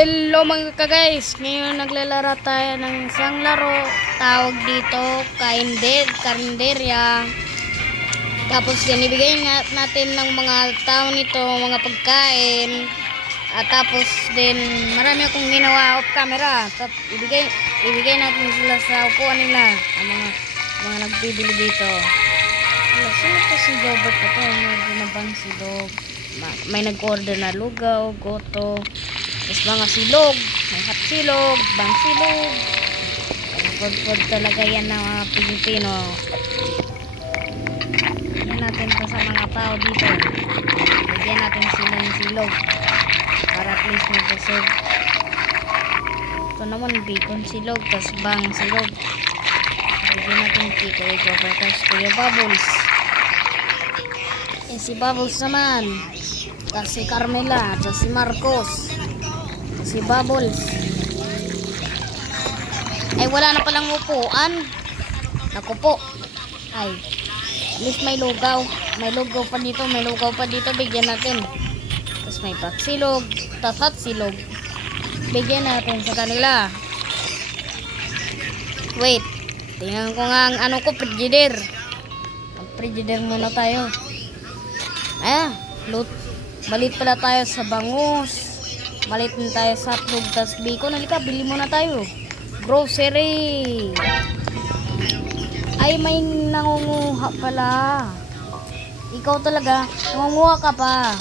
Hello mga ka-guys, ngayon naglalaro tayo ng isang laro, tawag dito karinderya. Tapos ibigay nga natin ng mga tao nito mga pagkain. At tapos din marami akong ginawa off camera. Tapos ibigay natin sila sa upuan nila, ang mga nagbibili dito. Sino to si Robert na to? Nabang silog. May nag-order na lugaw, goto. Tapos mga silog, may hot silog, bang silog. Food talaga yan ng mga Pilipino. Bigyan natin to sa mga tao dito. Bigyan natin sila ng silog. Para at least may busog. Ito naman bacon silog, tapos bang silog. Bigyan natin kiko ito. Tapos Kuya Bubbles. Si Bubbles naman. Tapos si Carmela, tapos si Marcos. Si Bubbles. Ay wala na palang upuan. Naku po. Ay. At least may lugaw. May lugaw pa dito. May lugaw pa dito. Bigyan natin. Tapos may patsilog. Tapos hot silog. Bigyan natin sa kanila. Wait. Tingnan ko nga ang ano ko. Frigidaire. Mag-frigidaire muna tayo. Balit pala tayo sa bangus. Malit din tayo sa hotdog, tas bacon. Halika, bili muna tayo. Grocery. Ay, may nangunguha pala. Ikaw talaga, nangunguha ka pa.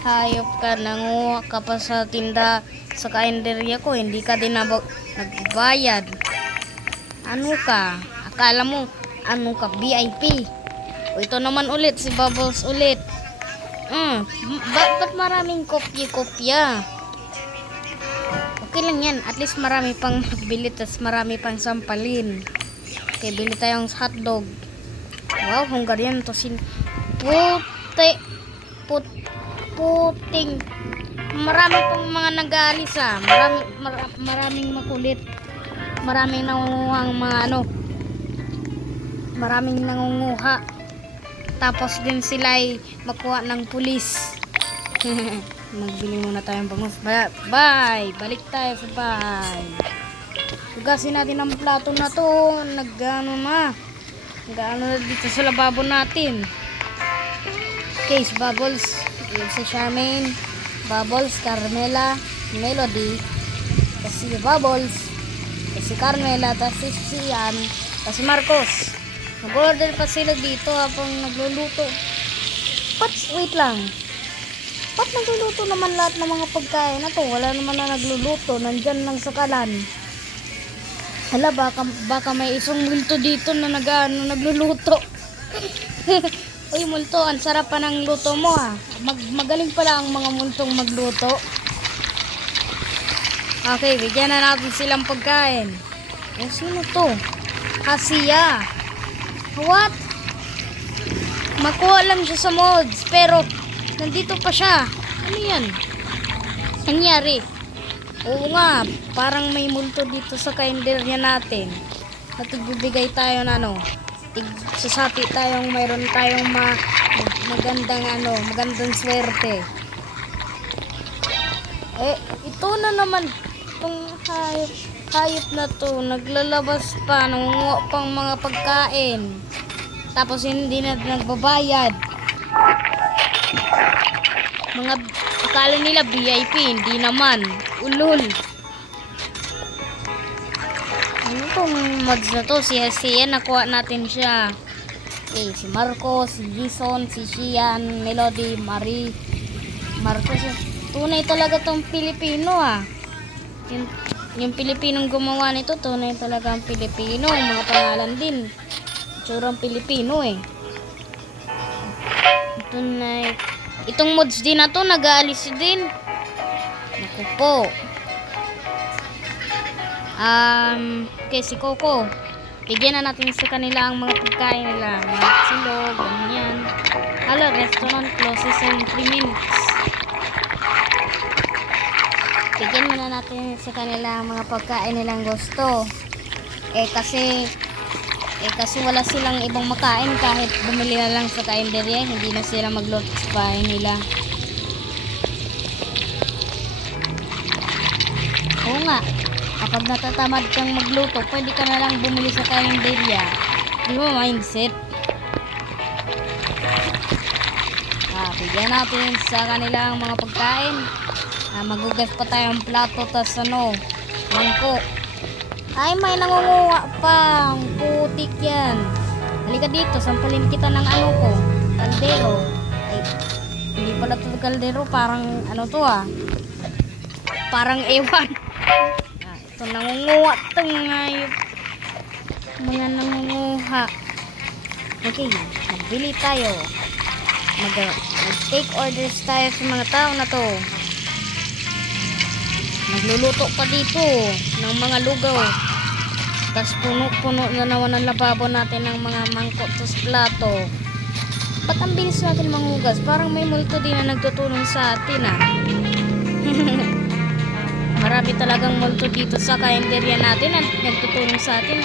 Hayop ka, nangunguha ka pa sa tinda sa karinderya ko. Hindi ka din nagbayad. Ano ka? Akala mo, ano ka, VIP? O ito naman ulit, si Bubbles ulit. Ba't maraming kopya? Okay lang yan. At least marami pang magbili. Tas marami pang sampalin. Okay, bili tayong hotdog. Wow, Hungarian to puting. Marami pang mga nag-aalis maraming makulit. Maraming nangunguhang mga maraming nangunguha. Tapos din sila ay makuha ng pulis. Magbili muna tayong bangus. Bye! Balik tayo sa bahay. Hugasin natin ang plato na to. Nag-ano na dito sa lababo natin. Okay, si Bubbles. Si Charmaine. Bubbles, Carmela, Melody. Kasi Bubbles. Kasi Carmela. Kasi si Ian. Kasi Marcos. Nag-order pa sila dito habang nagluluto. Wait lang. Ba't nagluluto naman lahat ng mga pagkain na to? Wala naman na nagluluto. Nandyan lang sa kalan. Hala, baka may isang multo dito na nagluluto. Uy, multo, ang sarap pa ng luto mo ha. Magaling pala ang mga multong magluto. Okay, bigyan na natin silang pagkain. Sino to? Hasiya. What? Makuha lang siya sa mods, pero nandito pa siya. Ano yan? Nangyari? Oo nga, parang may multo dito sa karinderya natin. Natigbibigay tayo na sasati tayong mayroon tayong magandang swerte. Ito na naman itong hayop na to, naglalabas pa, nangunguha pang mga pagkain. Tapos hindi na nagbabayad. Akala nila VIP, hindi naman. Ulul. Ano tong mods na to? Si Sian, nakuha natin siya. Si Marcos, si Jason, si Sian, Melody, Marie, Marcos. Tunay talaga tong Pilipino Yung Pilipinong gumawa nito, tunay talaga ang Pilipino. Mga pangalan din. Itsurang Pilipino Tunay. Itong mods din na to, nag-aalis din. Naku po. Okay, si Coco. Bigyan na natin sa kanila ang mga pagkain nila. Mga silog, ganyan. Restaurant closes in 3 minutes. Bigyan muna natin sa kanila mga pagkain nilang gusto. Kasi wala silang ibang makain kahit bumili na lang sa karinderya, hindi na sila magluto sa bahay nila. nga, kapag natatamad kang magluto, pwede ka na lang bumili sa kalendarya. Di ba mindset? Bigyan natin sa kanilang mga pagkain. Magugas pa tayong plato, tas mangkok. Ay, may nangunguha pa. Ang putik yan. Halika dito, sampalin kita ng kaldero. Ay, hindi pala ito kaldero, parang parang ewan. Ito nangunguha itong mga nangunguha. Okay, magbili tayo. Mag-take orders tayo sa mga tao na to. Nagluluto pa dito ng mga lugaw. Tapos puno-puno na naman ang lababo natin ng mga mangkok at plato. Ba't ang bilis natin manghugas? Parang may multo din na nagtutulong sa atin Marami talagang multo dito sa kalendarya natin at nagtutulong sa atin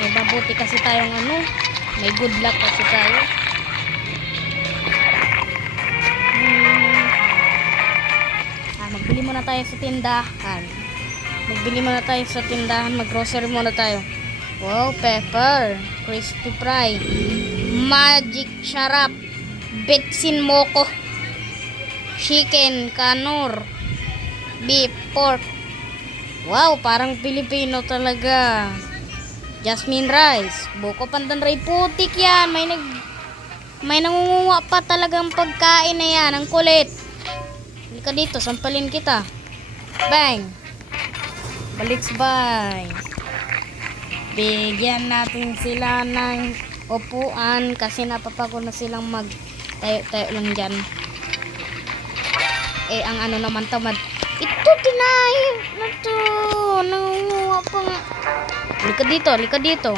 May mabuti kasi tayong may good luck kasi tayo. Magbili muna tayo sa tindahan. Mag-grocery muna tayo. Wow, pepper, crispy fry, magic sarap, betsin moko, chicken, kanor, beef, pork. Wow, parang Pilipino talaga. Jasmine rice, buko pandan ray, putik yan. May nangunguha pa talagang pagkain na yan. Ang kulit. Halika dito, sampalin kita. Bang! Baliksbay. Bigyan natin sila ng upuan kasi napapagod na silang tayo lang dyan. Ang naman tamad. Ito, tinahin na to. Nangunguha pa nga. Halika dito.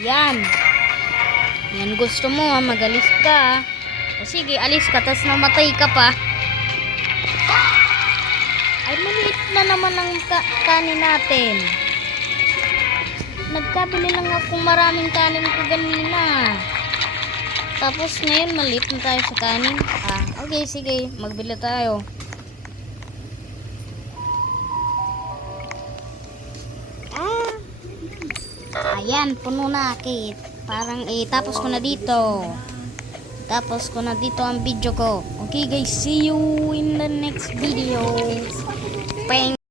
Yan. Yan gusto mo magalis ka. O sige, alis ka, tas namatay ka pa. Ay, maliit na naman ang kanin natin. Nagkabili lang akong maraming kanin ko ganina. Tapos ngayon, maliit na tayo sa kanin. Okay, sige. Magbili tayo. Ayan, puno na. Okay. Parang tapos ko na dito. Ang video ko. Okay guys, see you in the next video. Bang!